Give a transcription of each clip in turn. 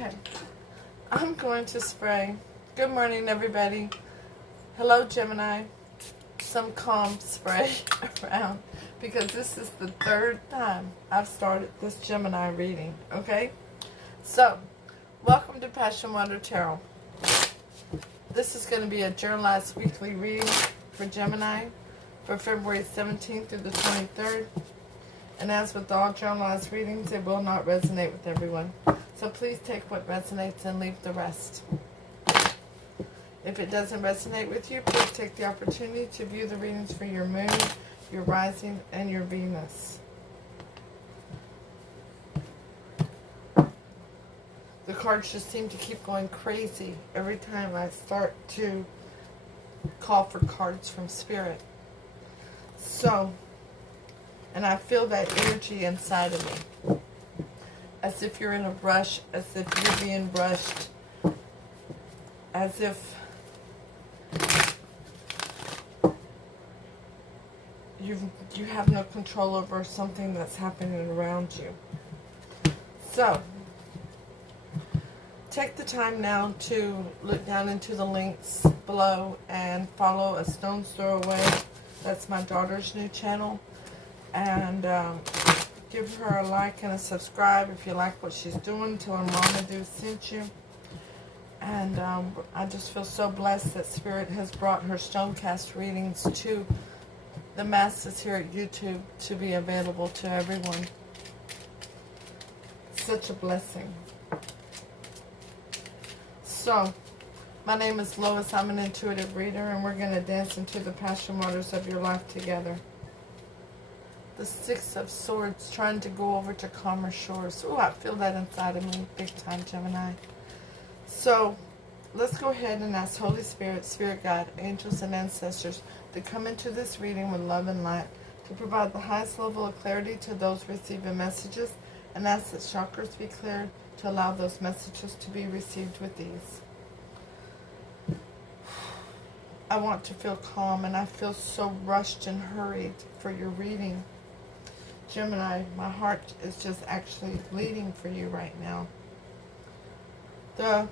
Okay, I'm going to spray. Good morning, everybody. Hello, Gemini. Some calm spray around because this is the third time I've started this Gemini reading, okay? So, welcome to PassionWater Tarot. This is going to be a journalized weekly reading for Gemini for February 17th through the 23rd. And as with all journalized readings, it will not resonate with everyone. So please take what resonates and leave the rest. If it doesn't resonate with you, please take the opportunity to view the readings for your moon, your rising, and your Venus. The cards just seem to keep going crazy every time I start to call for cards from Spirit. So, and I feel that energy inside of me. As if you're in a rush, as if you're being rushed, as if you have no control over something that's happening around you. So, take the time now to look down into the links below and follow AStonesThrowAway. That's my daughter's new channel. And give her a like and a subscribe if you like what she's doing. Tell her Mama Do sent you. And I just feel so blessed that Spirit has brought her Stonecast readings to the masses here at YouTube to be available to everyone. Such a blessing. So, my name is Lois. I'm an intuitive reader, and we're going to dance into the passion waters of your life together. The Six of Swords, trying to go over to calmer shores. Ooh, I feel that inside of me, big time, Gemini. So, let's go ahead and ask Holy Spirit, Spirit Guide, angels, and ancestors to come into this reading with love and light, to provide the highest level of clarity to those receiving messages, and ask that chakras be cleared to allow those messages to be received with ease. I want to feel calm, and I feel so rushed and hurried for your reading. Gemini, my heart is just actually bleeding for you right now. The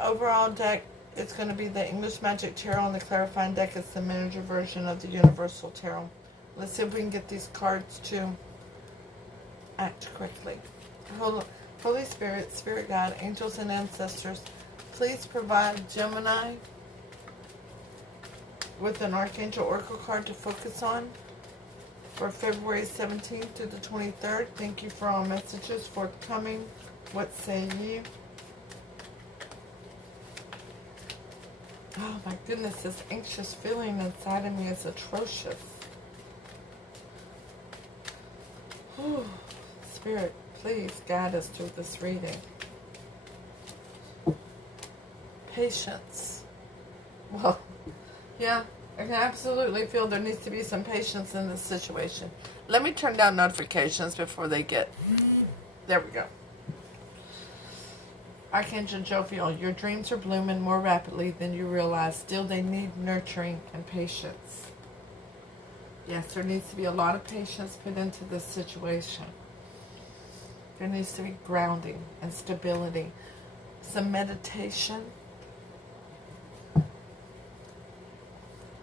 overall deck is going to be the English Magic Tarot, and the clarifying deck is the miniature version of the Universal Tarot. Let's see if we can get these cards to act quickly. Holy Spirit, Spirit Guide, angels, and ancestors, please provide Gemini with an Archangel Oracle card to focus on for February 17th to the 23rd. Thank you for all messages forthcoming. What say ye? Oh my goodness, this anxious feeling inside of me is atrocious. Whew. Spirit, please guide us through this reading. Patience. Well, yeah, I can absolutely feel there needs to be some patience in this situation. Let me turn down notifications before they get... There we go. Archangel Jophiel, your dreams are blooming more rapidly than you realize. Still, they need nurturing and patience. Yes, there needs to be a lot of patience put into this situation. There needs to be grounding and stability. Some meditation.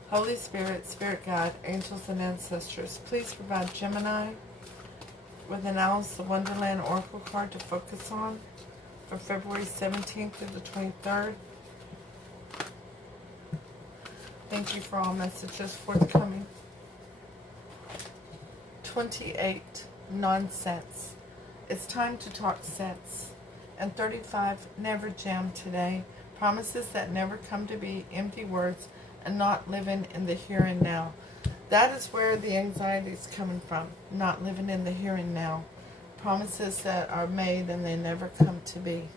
Holy Spirit, Spirit Guide, angels, and ancestors, please provide Gemini with an Alice in Wonderland Oracle card to focus on for February 17th through the 23rd. Thank you for all messages forthcoming. 28, nonsense. It's time to talk sense. And 35, never jam today. Promises that never come to be, empty words, and not living in the here and now. That is where the anxiety is coming from. Not living in the here and now. Promises that are made and they never come to be.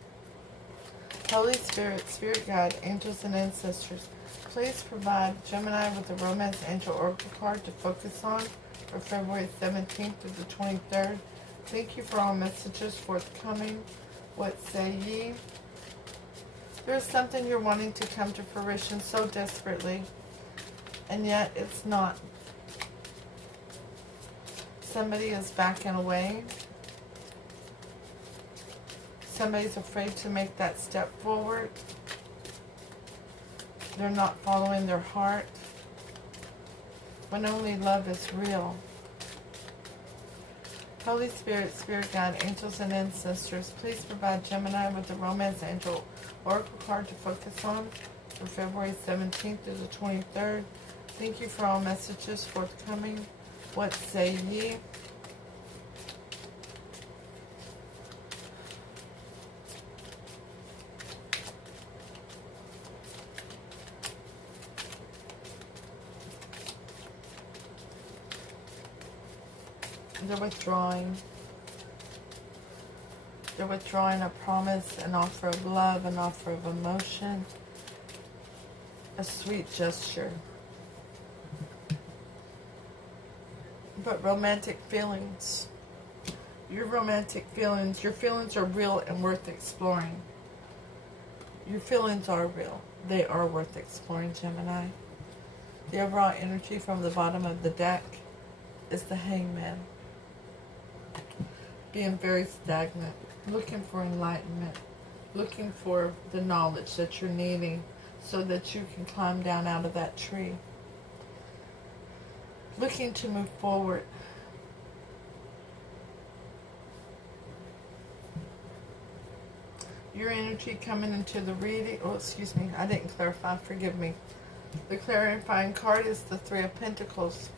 Holy Spirit, Spirit Guide, angels, and ancestors, please provide Gemini with a Romance Angel Oracle card to focus on for February 17th through the 23rd. Thank you for all messages forthcoming. What say ye? There's something you're wanting to come to fruition so desperately, and yet it's not. Somebody is backing away. Somebody's afraid to make that step forward. They're not following their heart. When only love is real. Holy Spirit, Spirit Guide, angels and ancestors, please provide Gemini with the Romance Angel Oracle card to focus on for February 17th to the 23rd. Thank you for all messages forthcoming. What say ye? They're withdrawing. They're withdrawing a promise, an offer of love, an offer of emotion, a sweet gesture. But romantic feelings. Your romantic feelings, your feelings are real and worth exploring. Your feelings are real. They are worth exploring, Gemini. The overall energy from the bottom of the deck is the Hangman. Being very stagnant, looking for enlightenment, looking for the knowledge that you're needing so that you can climb down out of that tree. Looking to move forward. Your energy coming into the reading, oh excuse me, I didn't clarify, forgive me. The clarifying card is the Three of Pentacles,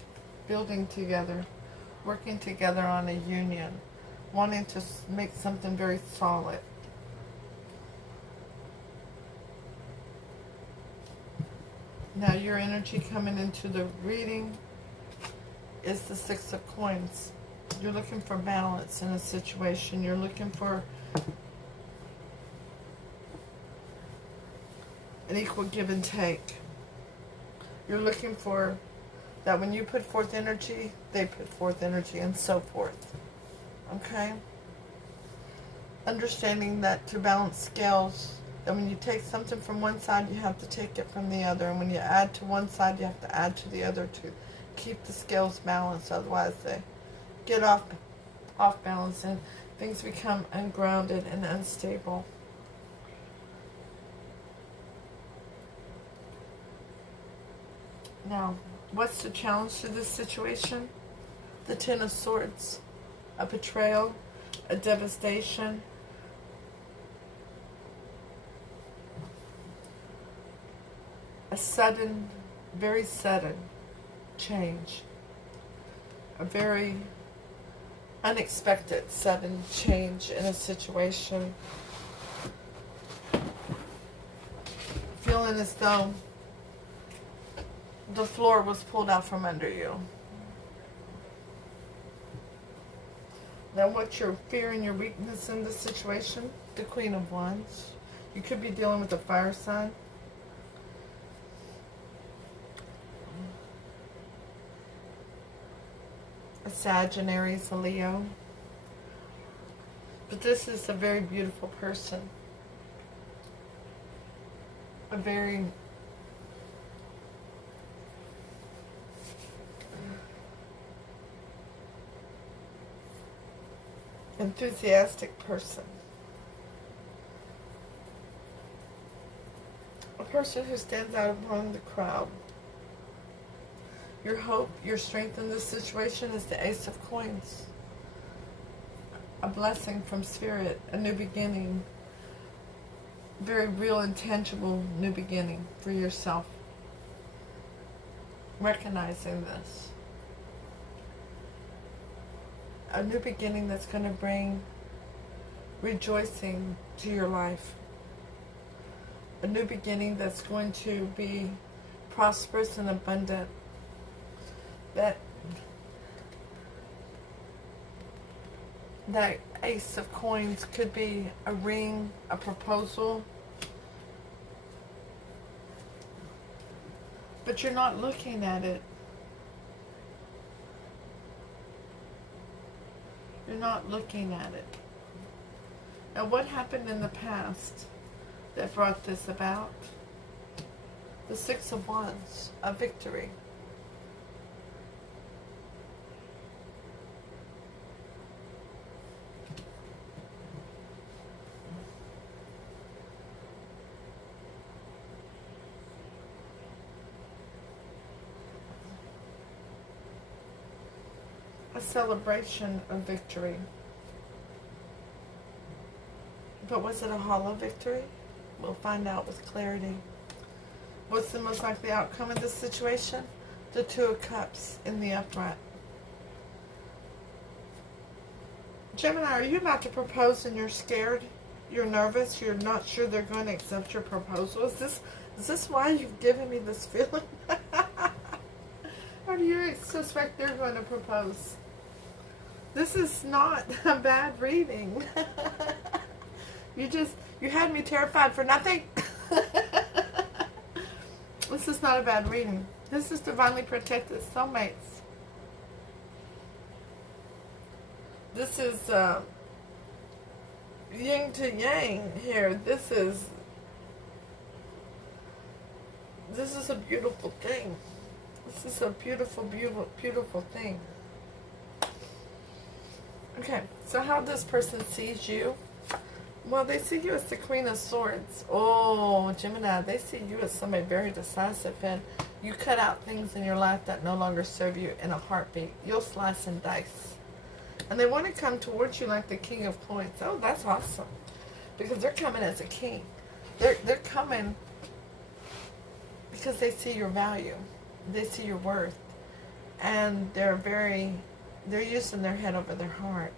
building together, working together on a union, wanting to make something very solid. Now your energy coming into the reading is the Six of Coins. You're looking for balance in a situation. You're looking for an equal give and take. You're looking for that when you put forth energy, they put forth energy, and so forth. Okay? Understanding that to balance scales, that when you take something from one side, you have to take it from the other. And when you add to one side, you have to add to the other to keep the scales balanced. Otherwise, they get off balance and things become ungrounded and unstable. Now, what's the challenge to this situation? The Ten of Swords. A betrayal, a devastation, a sudden, very sudden change. A very unexpected sudden change in a situation. Feeling as though the floor was pulled out from under you. Now, what's your fear and your weakness in this situation? The Queen of Wands. You could be dealing with a fire sign. A Sagittarius, a Leo. But this is a very beautiful person. A very enthusiastic person. A person who stands out among the crowd. Your hope, your strength in this situation is the Ace of Coins. A blessing from Spirit, a new beginning. Very real and tangible new beginning for yourself. Recognizing this. A new beginning that's going to bring rejoicing to your life. A new beginning that's going to be prosperous and abundant. That Ace of Coins could be a ring, a proposal. But you're not looking at it. You're not looking at it. Now, what happened in the past that brought this about? The Six of Wands, a victory. a celebration of victory. But was it a hollow victory? We'll find out with clarity. What's the most likely outcome of this situation? The Two of Cups in the upright. Gemini, are you about to propose and you're scared? You're nervous? You're not sure they're going to accept your proposal? Is this why you've given me this feeling? Or do you suspect they're going to propose? This is not a bad reading. You had me terrified for nothing. This is not a bad reading. This is divinely protected soulmates. This is yin to yang here. This is a beautiful thing. This is a beautiful, beautiful, beautiful thing. Okay, so how this person sees you? Well, they see you as the Queen of Swords. Oh, Gemini, they see you as somebody very decisive, and you cut out things in your life that no longer serve you in a heartbeat. You'll slice and dice. And they want to come towards you like the King of Coins. Oh, that's awesome. Because they're coming as a king. They're coming because they see your value. They see your worth. And they're using their head over their heart,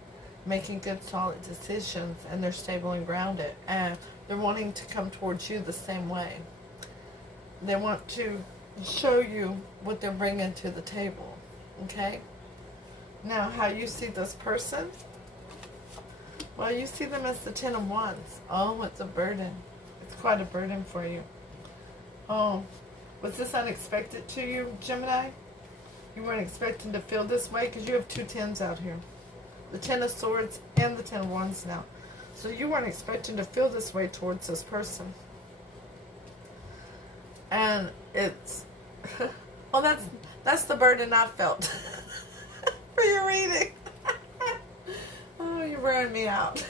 making good, solid decisions, and they're stable and grounded. And they're wanting to come towards you the same way. They want to show you what they're bringing to the table. Okay? Now, how you see this person? Well, you see them as the Ten of Wands. Oh, it's a burden. It's quite a burden for you. Oh, was this unexpected to you, Gemini? You weren't expecting to feel this way because you have two tens out here. The Ten of Swords and the Ten of Wands now. So you weren't expecting to feel this way towards this person. And it's... well, that's the burden I felt. For your reading. Oh, you're wearing me out.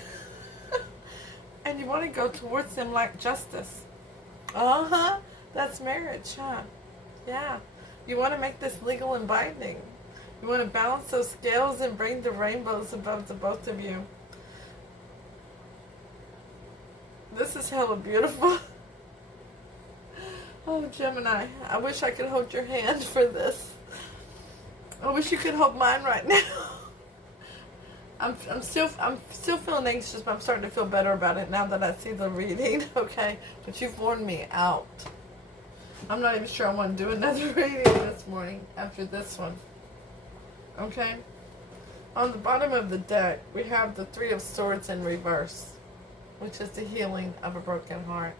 And you want to go towards them like justice. Uh-huh. That's marriage, huh? Yeah. You want to make this legal and binding. You want to balance those scales and bring the rainbows above the both of you. This is hella beautiful. Oh, Gemini, I wish I could hold your hand for this. I wish you could hold mine right now. I'm still feeling anxious, but I'm starting to feel better about it now that I see the reading. Okay, but you've worn me out. I'm not even sure I want to do another reading this morning after this one. Okay. On the bottom of the deck, we have the Three of Swords in reverse, which is the healing of a broken heart,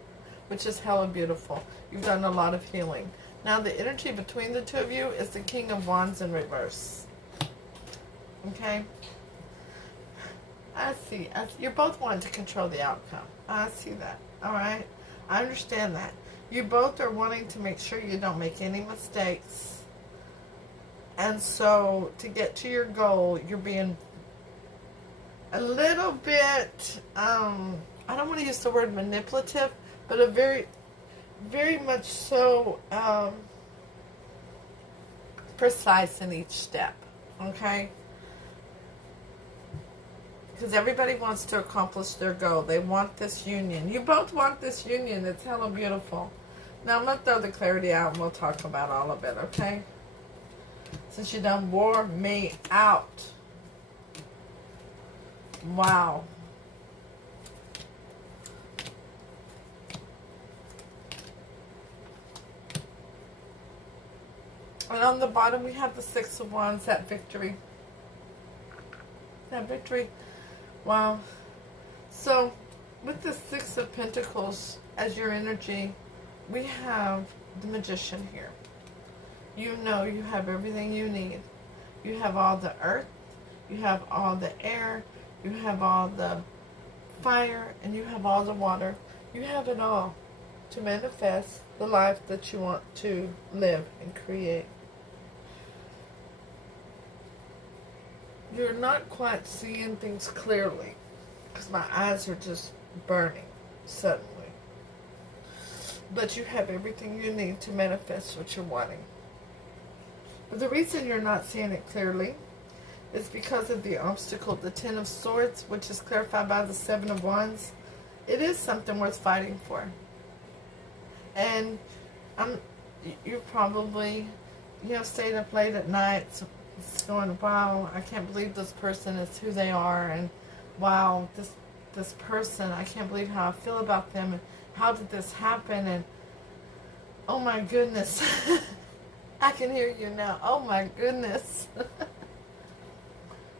which is hella beautiful. You've done a lot of healing. Now the energy between the two of you is the King of Wands in reverse. Okay? I see. You're both wanting to control the outcome. I see that. Alright? I understand that. You both are wanting to make sure you don't make any mistakes. And so, to get to your goal, you're being a little bit, I don't want to use the word manipulative, but a very much so precise in each step, okay? Because everybody wants to accomplish their goal. They want this union. You both want this union. It's hella beautiful. Now, I'm going to throw the clarity out and we'll talk about all of it, okay? Since you done wore me out. Wow. And on the bottom, we have the Six of Wands, that victory. That victory. Wow. So, with the Six of Pentacles as your energy, we have the Magician here. You know you have everything you need. You have all the earth, you have all the air, you have all the fire, and you have all the water. You have it all to manifest the life that you want to live and create. You're not quite seeing things clearly because my eyes are just burning suddenly. But you have everything you need to manifest what you're wanting. But the reason you're not seeing it clearly is because of the obstacle, the Ten of Swords, which is clarified by the Seven of Wands. It is something worth fighting for. And you probably, stayed up late at night, so it's going, wow, I can't believe this person is who they are, and wow, this person, I can't believe how I feel about them, and how did this happen, and oh my goodness. I can hear you now. Oh my goodness.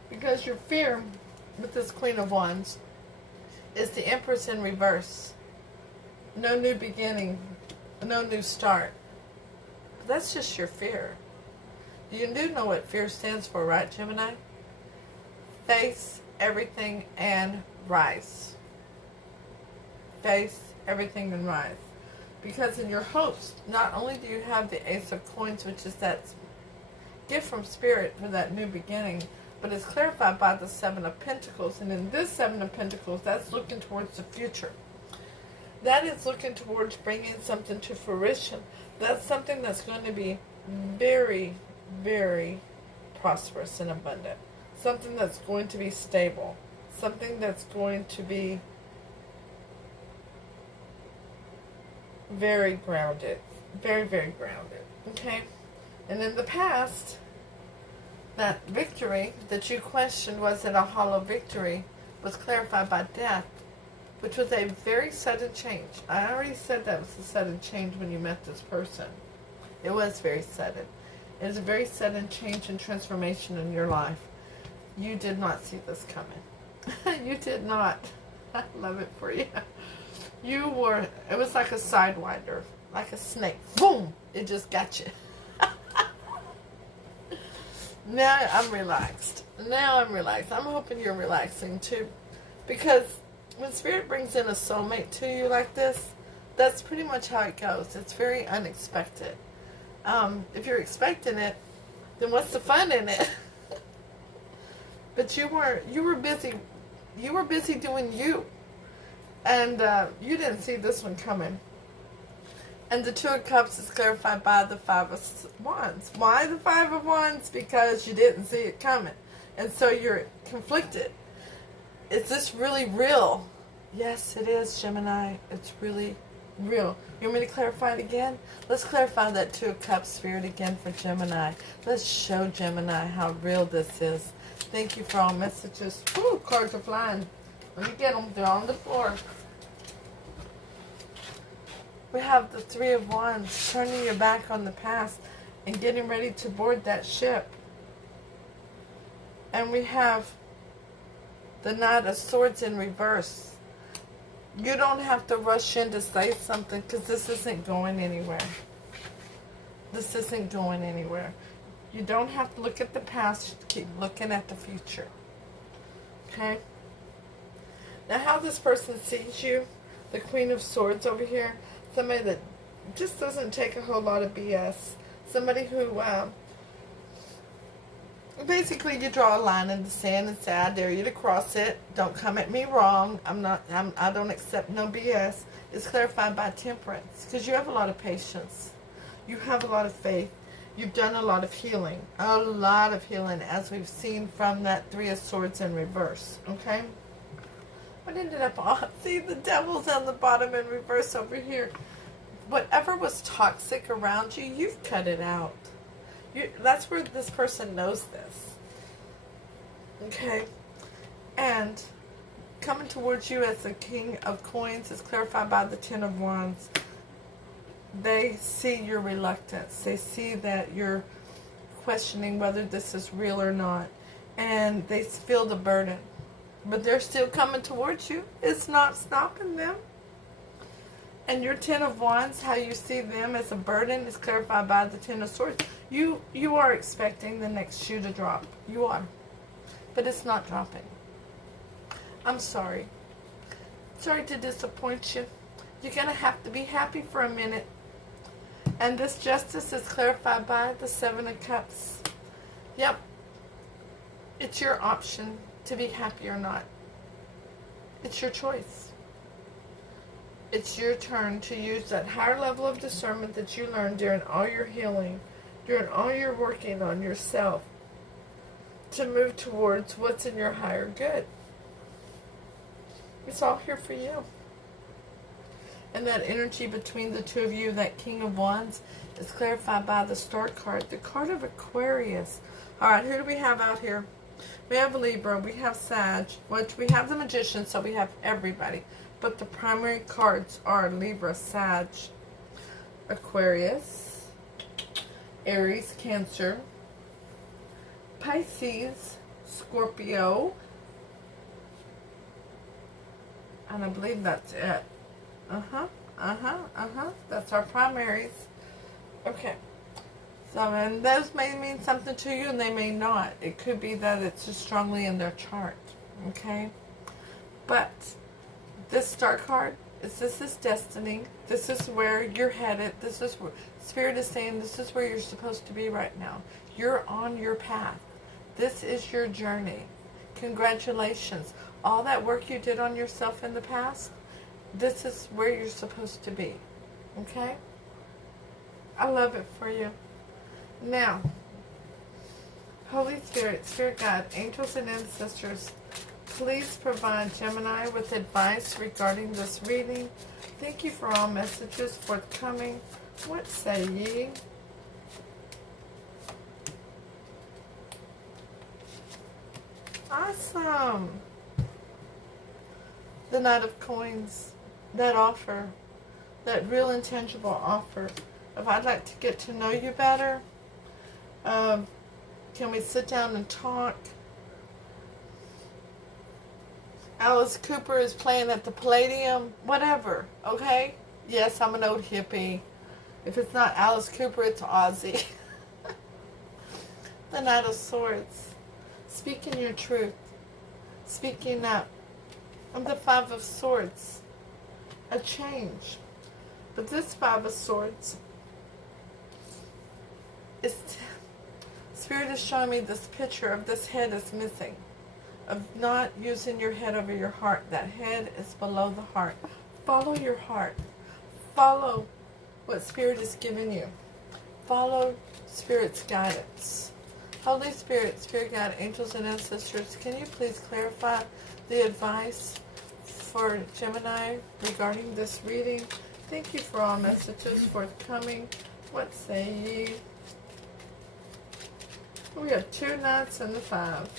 Because your fear with this Queen of Wands is the Empress in reverse. No new beginning, no new start. That's just your fear. You do know what fear stands for, right, Gemini? Face everything and rise. Face everything and rise. Because in your hopes, not only do you have the Ace of Coins, which is that gift from Spirit for that new beginning, but it's clarified by the Seven of Pentacles. And in this Seven of Pentacles, that's looking towards the future. That is looking towards bringing something to fruition. That's something that's going to be very, very prosperous and abundant. Something that's going to be stable. Something that's going to be very grounded. Very, very grounded. Okay? And in the past, that victory that you questioned, was it a hollow victory, was clarified by death, which was a very sudden change. I already said that was a sudden change when you met this person. It was very sudden. It was a very sudden change and transformation in your life. You did not see this coming. You did not. I love it for you. It was like a sidewinder, like a snake. Boom! It just got you. Now I'm relaxed. I'm hoping you're relaxing too. Because when Spirit brings in a soulmate to you like this, that's pretty much how it goes. It's very unexpected. If you're expecting it, then what's the fun in it? But you were busy doing you. And you didn't see this one coming. And the Two of Cups is clarified by the Five of Wands. Why the Five of Wands? Because you didn't see it coming. And so you're conflicted. Is this really real? Yes, it is, Gemini. It's really real. You want me to clarify it again? Let's clarify that Two of Cups Spirit again for Gemini. Let's show Gemini how real this is. Thank you for all messages. Ooh, cards are flying. Let me get them. They're on the floor. We have the Three of Wands, turning your back on the past and getting ready to board that ship. And we have the Knight of Swords in reverse. You don't have to rush in to say something, because this isn't going anywhere. This isn't going anywhere. You don't have to look at the past, keep looking at the future. Okay? Now how this person sees you, the Queen of Swords over here, somebody that just doesn't take a whole lot of BS. Somebody who, basically you draw a line in the sand and say, I dare you to cross it. Don't come at me wrong. I don't accept no BS. It's clarified by Temperance. Because you have a lot of patience. You have a lot of faith. You've done a lot of healing. A lot of healing, as we've seen from that Three of Swords in reverse. Okay? What ended up on? See, the Devil's on the bottom in reverse over here. Whatever was toxic around you, you've cut it out. That's where this person knows this. Okay? And coming towards you as the King of Coins is clarified by the Ten of Wands. They see your reluctance. They see that you're questioning whether this is real or not. And they feel the burden. But they're still coming towards you. It's not stopping them. And your Ten of Wands, how you see them as a burden, is clarified by the Ten of Swords. You are expecting the next shoe to drop. You are. But it's not dropping. I'm sorry. Sorry to disappoint you. You're going to have to be happy for a minute. And this Justice is clarified by the Seven of Cups. Yep. It's your option to be happy or not. It's your choice. It's your turn to use that higher level of discernment that you learned during all your healing, during all your working on yourself, to move towards what's in your higher good. It's all here for you. And that energy between the two of you, that King of Wands, is clarified by the Star card, the card of Aquarius. All right, who do we have out here? We have Libra, we have Sag, which we have the Magician, so we have everybody. But the primary cards are Libra, Sag, Aquarius, Aries, Cancer, Pisces, Scorpio, and I believe that's it. That's our primaries. Okay. So, and those may mean something to you and they may not. It could be that it's just strongly in their chart. Okay? But this Star card, this is destiny. This is where you're headed. This is where Spirit is saying this is where you're supposed to be right now. You're on your path. This is your journey. Congratulations. All that work you did on yourself in the past, this is where you're supposed to be. Okay? I love it for you. Now, Holy Spirit, Spirit God, angels and ancestors, please provide Gemini with advice regarding this reading. Thank you for all messages forthcoming. What say ye? Awesome. The Knight of Coins, that offer, that real intangible offer. If I'd like to get to know you better, can we sit down and talk? Alice Cooper is playing at the Palladium, whatever, okay? Yes, I'm an old hippie. If it's not Alice Cooper, it's Ozzy. The Knight of Swords, speaking your truth, speaking up. I'm the Five of Swords, a change. But this Five of Swords is, Spirit is showing me this picture of this head is missing, of not using your head over your heart. That head is below the heart. Follow your heart. Follow what Spirit is giving you. Follow Spirit's guidance. Holy Spirit, Spirit God, angels and ancestors, can you please clarify the advice for Gemini regarding this reading? Thank you for all messages forthcoming. What say ye? We have 2 knights and the 5.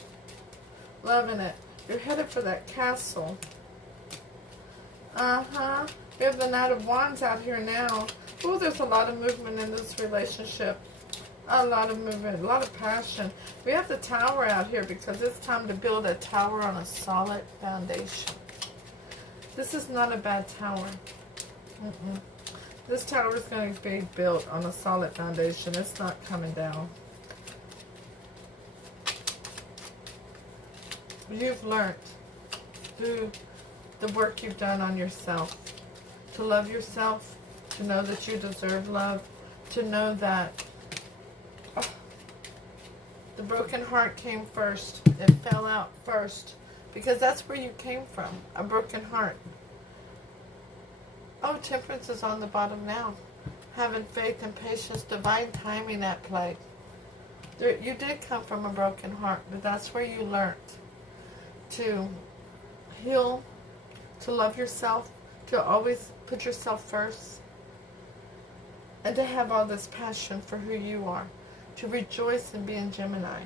Loving it. You're headed for that castle. We have the Knight of Wands out here now. Oh, there's a lot of movement in this relationship. A lot of movement, a lot of passion. We have the Tower out here because it's time to build a tower on a solid foundation. This is not a bad tower. This tower is going to be built on a solid foundation. It's not coming down. You've learned through the work you've done on yourself to love yourself, to know that you deserve love, to know that the broken heart came first. It fell out first because that's where you came from, a broken heart. Oh, Temperance is on the bottom now. Having faith and patience, divine timing at play. You did come from a broken heart, but that's where you learned to heal, to love yourself, to always put yourself first, and to have all this passion for who you are, to rejoice in being Gemini,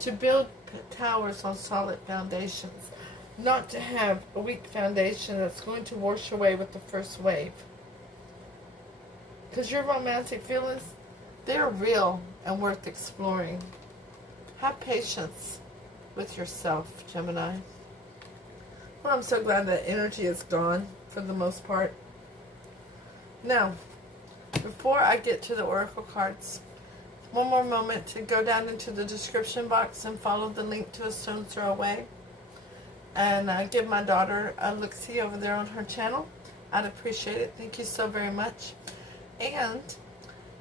to build towers on solid foundations, not to have a weak foundation that's going to wash away with the first wave. Because your romantic feelings, they're real and worth exploring. Have patience with yourself, Gemini. Well, I'm so glad that energy is gone for the most part. Now, before I get to the oracle cards, one more moment to go down into the description box and follow the link to AStonesThrowAway. And give my daughter a look-see over there on her channel. I'd appreciate it. Thank you so very much. And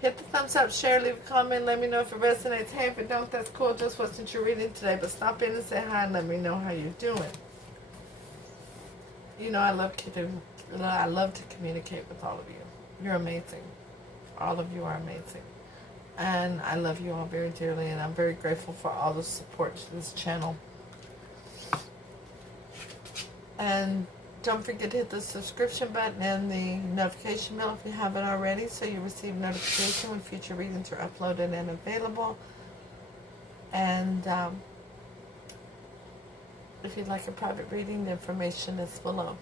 hit the thumbs up, share, leave a comment, let me know if it resonates. Hey, if it don't, that's cool. Just wasn't your reading today, but stop in and say hi and let me know how you're doing. You know, I love to communicate with all of you. You're amazing. All of you are amazing. And I love you all very dearly, and I'm very grateful for all the support to this channel. And don't forget to hit the subscription button and the notification bell if you haven't already, so you receive notification when future readings are uploaded and available. And if you'd like a private reading, the information is below.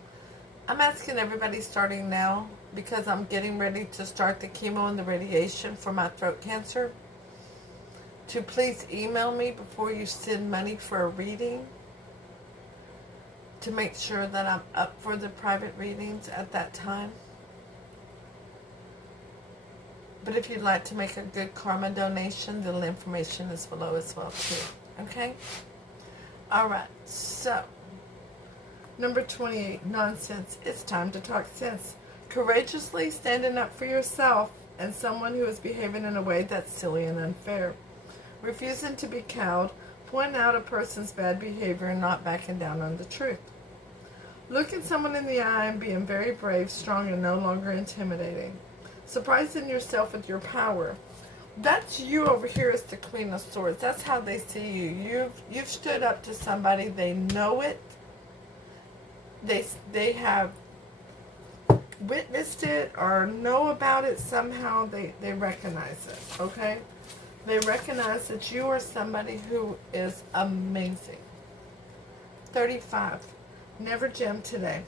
I'm asking everybody starting now, because I'm getting ready to start the chemo and the radiation for my throat cancer, to please email me before you send money for a reading, to make sure that I'm up for the private readings at that time. But if you'd like to make a good karma donation, the information is below as well too. Okay? Alright, so number 28, nonsense. It's time to talk sense. Courageously standing up for yourself and someone who is behaving in a way that's silly and unfair. Refusing to be cowed, pointing out a person's bad behavior and not backing down on the truth. Looking someone in the eye and being very brave, strong, and no longer intimidating. Surprising yourself with your power. That's you over here as the Queen of Swords. That's how they see you. You've stood up to somebody. They know it. They have witnessed it or know about it somehow. They recognize it, okay? They recognize that you are somebody who is amazing. 35. Never gem today.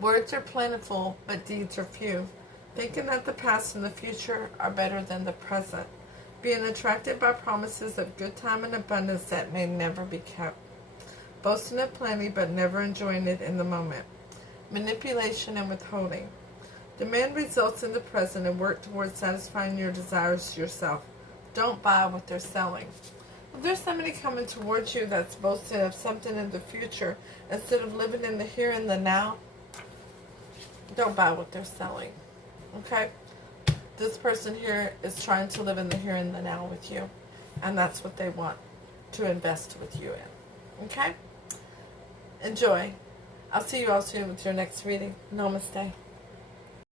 Words are plentiful, but deeds are few. Thinking that the past and the future are better than the present. Being attracted by promises of good time and abundance that may never be kept. Boasting of plenty, but never enjoying it in the moment. Manipulation and withholding. Demand results in the present and work towards satisfying your desires yourself. Don't buy what they're selling. If there's somebody coming towards you that's boasting of something in the future, instead of living in the here and the now, don't buy what they're selling. Okay? This person here is trying to live in the here and the now with you. And that's what they want to invest with you in. Okay? Enjoy. I'll see you all soon with your next reading. Namaste.